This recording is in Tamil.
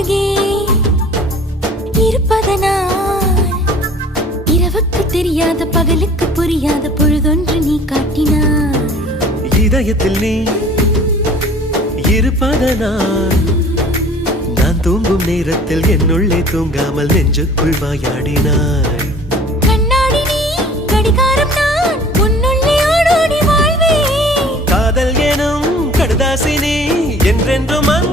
அருகே இருப்பதனால் இரவுக்கு தெரியாத பகலுக்கு புரியாத பொழுதொன்று நீ காட்டினாய். இதயத்தில் நீ இருப்பதனால் நான் தூங்கும் நேரத்தில் என்னுள்ளே தூங்காமல் நெஞ்சுக்குள் வாயாடினாய். கண்ணாடி நீ கடிகாரம் நான் உன்னுள்ளே ஓடோடி வாழ்வே. காதல் எனும் கடுதாசி நீ என்றென்றும்